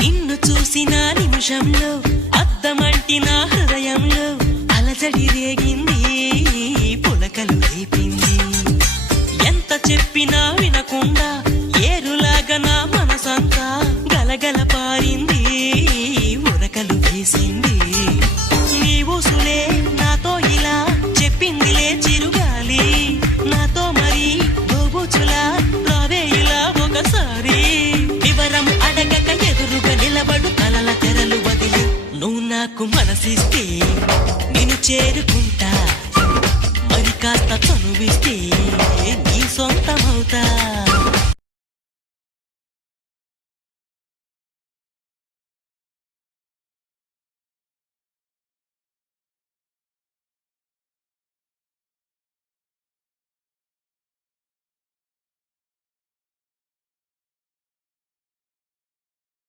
నిన్ను చూసిన నిమిషంలో అద్దమంటి నా హృదయంలో అలజడి రేగింది, పులకలు రేపింది. ఎంత చెప్పినా వినకుండా ఏరులాగా నా మనసంతా గలగల పారింది, ఉరకలు వేసింది. నీ ఊసులే నాతో ఇలా చెప్పిందిలే చిరుగాలి, నాతో మరి దోబుచులా రావే ఇలా ఒకసారి. వివరం అడగక ఎదురుగా నిలబడు కలల తెరలు వదిలి నువ్వు నాకు మనసిస్తే నిన్ను చేరుకు